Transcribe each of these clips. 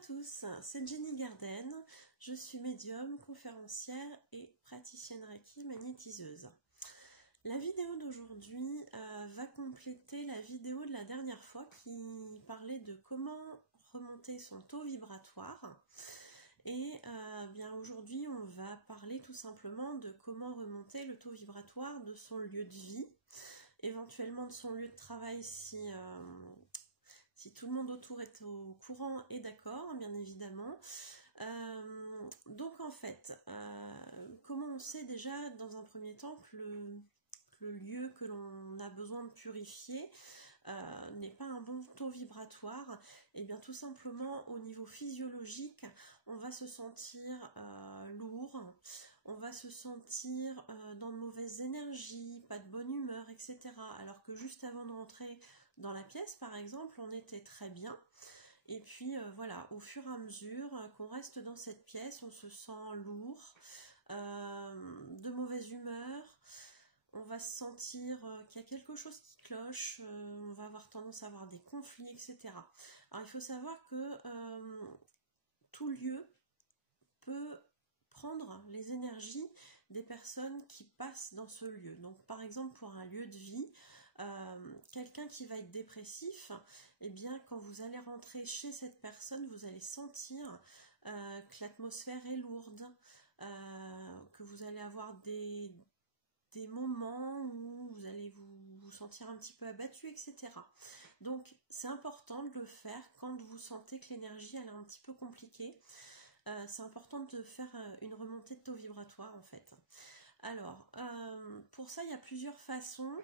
tous, c'est Jenny Garden, je suis médium, conférencière et praticienne Reiki magnétiseuse. La vidéo d'aujourd'hui va compléter la vidéo de la dernière fois qui parlait de comment remonter son taux vibratoire. Et bien aujourd'hui on va parler tout simplement de comment remonter le taux vibratoire de son lieu de vie, éventuellement de son lieu de travail si tout le monde autour est au courant et d'accord, bien évidemment. Donc en fait, comment on sait déjà dans un premier temps que le lieu que l'on a besoin de purifier n'est pas un bon taux vibratoire? Et bien tout simplement au niveau physiologique, on va se sentir lourd, on va se sentir dans de mauvaises énergies, pas de bonne humeur, etc. Alors que juste avant de rentrer dans la pièce, par exemple, on était très bien. Et puis voilà, au fur et à mesure qu'on reste dans cette pièce, on se sent lourd, de mauvaise humeur. On va se sentir qu'il y a quelque chose qui cloche, on va avoir tendance à avoir des conflits, etc. Alors il faut savoir que tout lieu peut prendre les énergies des personnes qui passent dans ce lieu. Donc par exemple pour un lieu de vie, quelqu'un qui va être dépressif, eh bien quand vous allez rentrer chez cette personne, vous allez sentir que l'atmosphère est lourde, que vous allez avoir des moments où vous allez vous sentir un petit peu abattu, etc. Donc c'est important de le faire quand vous sentez que l'énergie elle est un petit peu compliquée. C'est important de faire une remontée de taux vibratoire en fait. Alors, pour ça il y a plusieurs façons.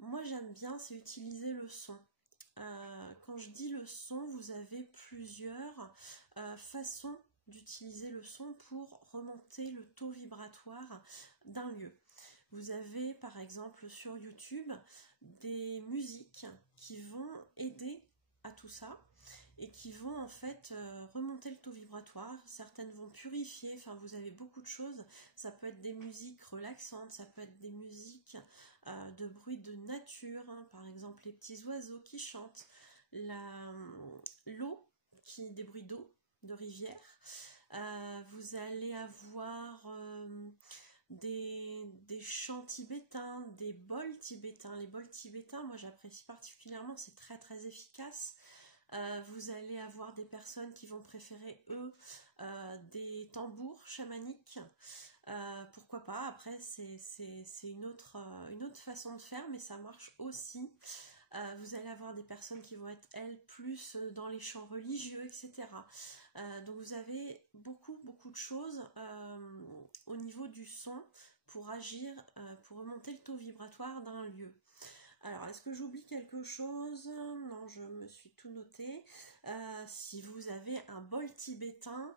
Moi j'aime bien, c'est utiliser le son. Quand je dis le son, vous avez plusieurs façons d'utiliser le son pour remonter le taux vibratoire d'un lieu. Vous avez par exemple sur YouTube des musiques qui vont aider à tout ça et qui vont en fait remonter le taux vibratoire. Certaines vont purifier, enfin vous avez beaucoup de choses. Ça peut être des musiques relaxantes, ça peut être des musiques de bruit de nature, hein, par exemple les petits oiseaux qui chantent, l'eau, des bruits d'eau, de rivière. Vous allez avoir des chants tibétains, des bols tibétains. Les bols tibétains, moi j'apprécie particulièrement, c'est très très efficace. Vous allez avoir des personnes qui vont préférer, eux, des tambours chamaniques. Pourquoi pas, après c'est une autre façon de faire, mais ça marche aussi. Vous allez avoir des personnes qui vont être, elles, plus dans les chants religieux, etc. Donc vous avez beaucoup de choses au niveau du son pour agir, pour remonter le taux vibratoire d'un lieu. Alors, est-ce que j'oublie quelque chose? Non, je me suis tout noté. Si vous avez un bol tibétain,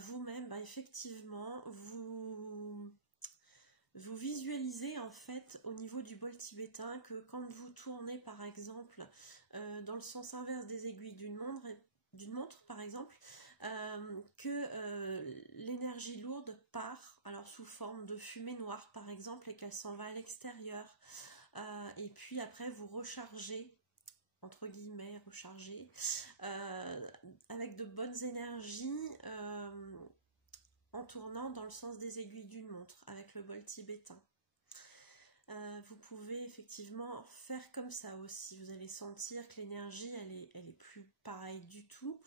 vous-même, bah, effectivement, vous visualisez en fait au niveau du bol tibétain que quand vous tournez par exemple dans le sens inverse des aiguilles d'une montre par exemple, que l'énergie lourde part, alors sous forme de fumée noire par exemple, et qu'elle s'en va à l'extérieur. Et puis après vous rechargez, entre guillemets rechargez, avec de bonnes énergies, en tournant dans le sens des aiguilles d'une montre avec le bol tibétain. Vous pouvez effectivement faire comme ça aussi. Vous allez sentir que l'énergie elle est plus pareille du tout.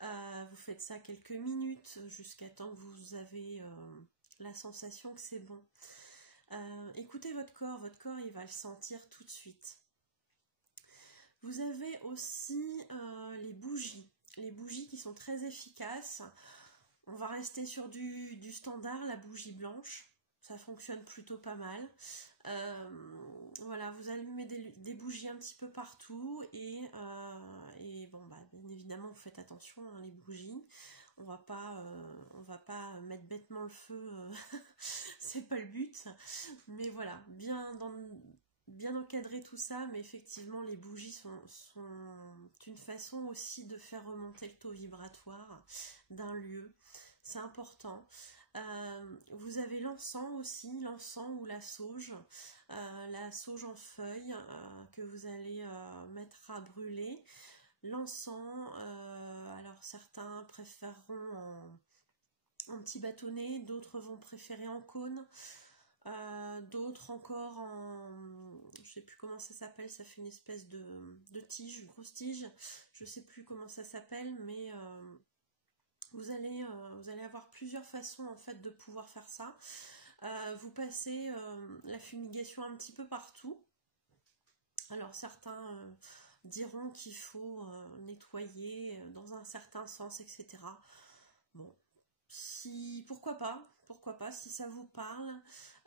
Vous faites ça quelques minutes jusqu'à temps que vous avez la sensation que c'est bon. Écoutez votre corps il va le sentir tout de suite. Vous avez aussi les bougies qui sont très efficaces. On va rester sur du standard, la bougie blanche, ça fonctionne plutôt pas mal. Voilà, vous allumez des bougies un petit peu partout et bon bah bien évidemment vous faites attention, hein, les bougies. On va pas mettre bêtement le feu, c'est pas le but. Mais voilà, bien encadrer tout ça, mais effectivement les bougies sont une façon aussi de faire remonter le taux vibratoire d'un lieu. C'est important. Vous avez l'encens aussi, l'encens ou la sauge en feuilles que vous allez mettre à brûler. l'encens. Alors certains préféreront en petit bâtonnet, d'autres vont préférer en cône. D'autres encore en, je sais plus comment ça s'appelle, ça fait une espèce de tige, une grosse tige, je sais plus comment ça s'appelle, mais vous allez avoir plusieurs façons en fait de pouvoir faire ça. Vous passez la fumigation un petit peu partout. Alors certains diront qu'il faut nettoyer dans un certain sens, etc. Bon, pourquoi pas, si ça vous parle.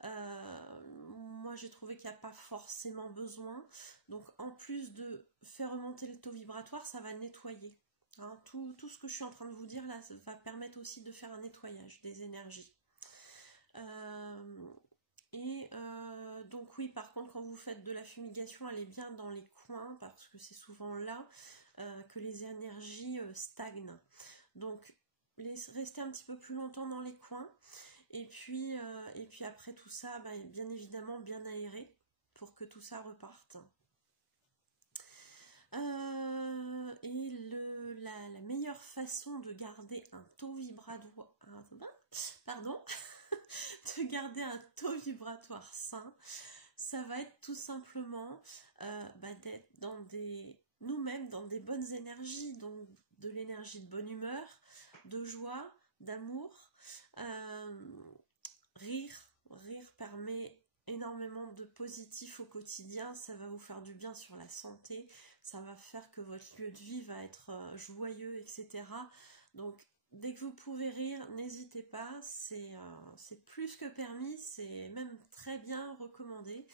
Moi j'ai trouvé qu'il n'y a pas forcément besoin. Donc en plus de faire remonter le taux vibratoire, ça va nettoyer. Hein, tout ce que je suis en train de vous dire là, ça va permettre aussi de faire un nettoyage des énergies. Donc oui, par contre, quand vous faites de la fumigation, allez bien dans les coins, parce que c'est souvent là que les énergies stagnent. Donc restez un petit peu plus longtemps dans les coins, et puis après tout ça, bien évidemment bien aéré, pour que tout ça reparte. La meilleure façon de garder un taux vibratoire, de garder un taux vibratoire sain, ça va être tout simplement d'être nous-mêmes dans des bonnes énergies, donc de l'énergie de bonne humeur, de joie, d'amour. Rire permet énormément de positif au quotidien, ça va vous faire du bien sur la santé, ça va faire que votre lieu de vie va être joyeux, etc. Donc dès que vous pouvez rire, n'hésitez pas, c'est plus que permis, c'est même très bien recommandé.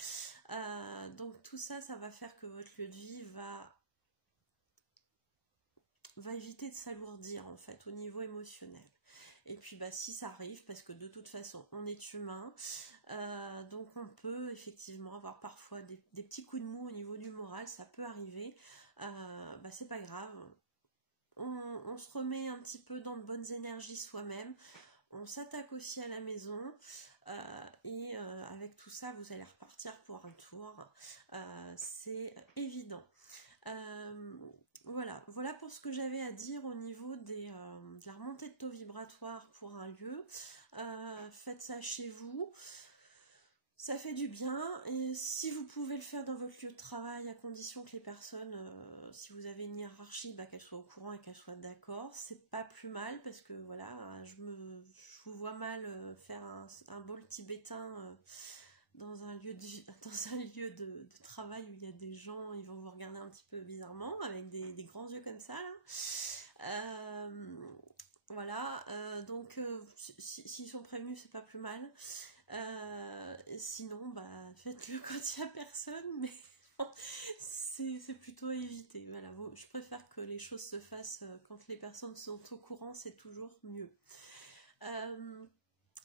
Donc tout ça, ça va faire que votre lieu de vie va éviter de s'alourdir en fait au niveau émotionnel. Et puis si ça arrive, parce que de toute façon on est humain, donc on peut effectivement avoir parfois des petits coups de mou au niveau du moral, ça peut arriver, c'est pas grave, on se remet un petit peu dans de bonnes énergies soi-même, on s'attaque aussi à la maison, et avec tout ça vous allez repartir pour un tour, c'est évident. Voilà pour ce que j'avais à dire au niveau de la remontée de taux vibratoire pour un lieu. Faites ça chez vous, ça fait du bien, et si vous pouvez le faire dans votre lieu de travail, à condition que les personnes, si vous avez une hiérarchie, qu'elles soient au courant et qu'elles soient d'accord, c'est pas plus mal, parce que voilà, je vous vois mal faire un bol tibétain dans un lieu de travail où il y a des gens, ils vont vous regarder un petit peu bizarrement avec des grands yeux comme ça là. Voilà, donc s'ils sont prévenus, c'est pas plus mal. Sinon, faites-le quand il n'y a personne, mais c'est plutôt évité. Voilà, je préfère que les choses se fassent quand les personnes sont au courant, c'est toujours mieux.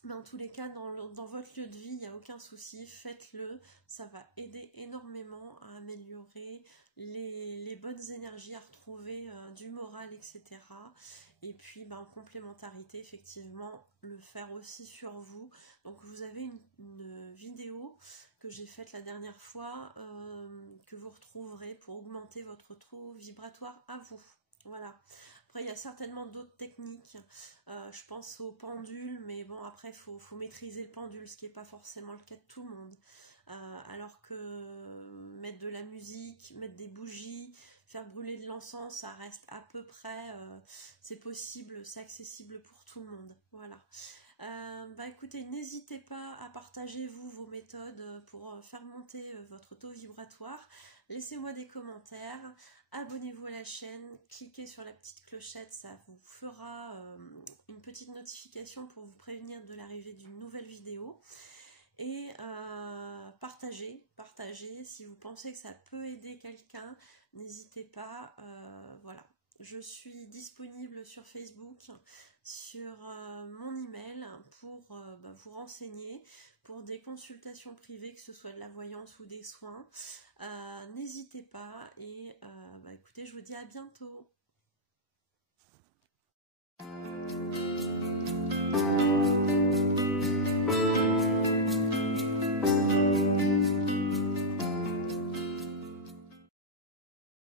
Mais en tous les cas, dans votre lieu de vie, il n'y a aucun souci, faites-le, ça va aider énormément à améliorer les bonnes énergies, à retrouver du moral, etc. Et puis en complémentarité, effectivement, le faire aussi sur vous. Donc vous avez une vidéo que j'ai faite la dernière fois, que vous retrouverez pour augmenter votre taux vibratoire à vous. Voilà. Après, il y a certainement d'autres techniques, je pense au pendule, mais bon, après, il faut maîtriser le pendule, ce qui n'est pas forcément le cas de tout le monde. Alors que mettre de la musique, mettre des bougies, faire brûler de l'encens, ça reste à peu près, c'est possible, c'est accessible pour tout le monde. Voilà. Écoutez, n'hésitez pas à partager vos méthodes pour faire monter votre taux vibratoire. Laissez-moi des commentaires, abonnez-vous à la chaîne, cliquez sur la petite clochette, ça vous fera une petite notification pour vous prévenir de l'arrivée d'une nouvelle vidéo. Et partagez, si vous pensez que ça peut aider quelqu'un, n'hésitez pas, voilà. Je suis disponible sur Facebook, sur mon email pour vous renseigner pour des consultations privées, que ce soit de la voyance ou des soins. N'hésitez pas, et écoutez, je vous dis à bientôt.